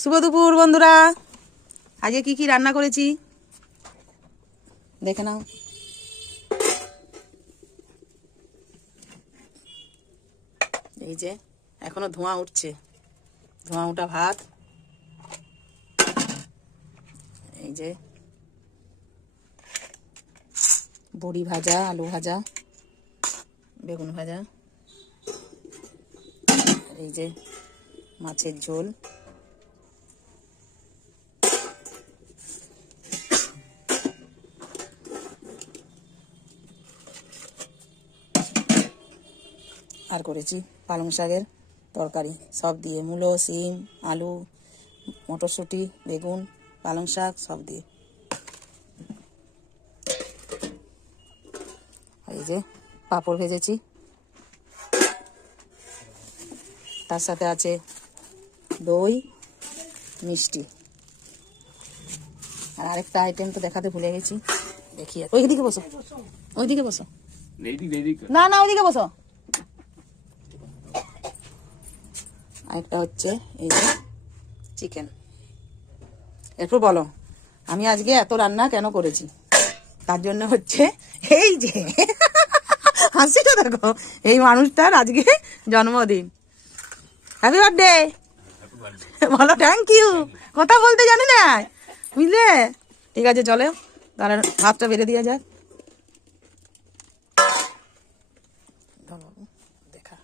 শুভ দুপুর বন্ধুরা, আজকে কি কি রান্না করেছি দেখে নাও। এই যে এখনো ধোঁয়া উঠছে, ধোঁয়া ওঠা ভাত, এই যে বড়ি ভাজা, আলু ভাজা, বেগুন ভাজা, এই যে মাছের ঝোল, আর করেছি পালং শাকের তরকারি, সব দিয়ে মূলো, শিম, আলু, মটরশুঁটি, বেগুন, পালং শাক সব দিয়ে। এই যে পাঁপড় ভেজেছি, তার সাথে আছে দই, মিষ্টি। আর আরেকটা আইটেম তো দেখাতে ভুলে গেছি, দেখি। ওইদিকে বসো, ওইদিকে বসো, না না ওইদিকে বসো। আরেকটা হচ্ছে এই যে চিকেন। এরপর বলো আমি আজকে এত রান্না কেন করেছি। তার জন্য হচ্ছে এই যে হাসিটা দেখো, এই মানুষটার আজকে জন্মদিন। হ্যাপি বার্থডে বলো, থ্যাংক ইউ। কথা বলতে জানি না, বুঝলে? ঠিক আছে চলো তাহলে ভাতটা বেড়ে দেওয়া যাক। দেখা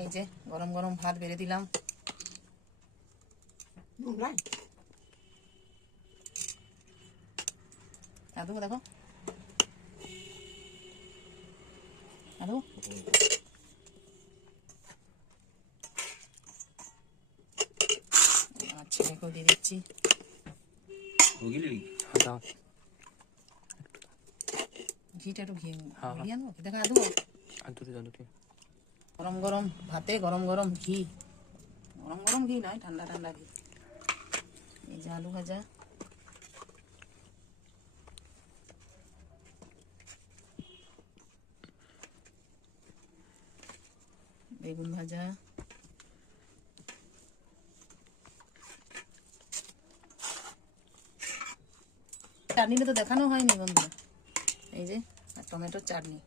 এই যে গরম গরম ভাত বেড়ে দিলাম। দেখো দেখো দেখো, আমার ছেলেকেও দিয়ে দিচ্ছি। ঘিটা একটু ঘি আনবো, দেখা দেবো। গরম গরম ভাতে গরম গরম ঘি, গরম গরম ঘি নয়, ঠান্ডা ঠান্ডা ঘি। এই যে আলু ভাজা, বেগুন ভাজা, চাটনিটা তো দেখানো হয়নি বন্ধুরা। এই যে টমেটোর চাটনি।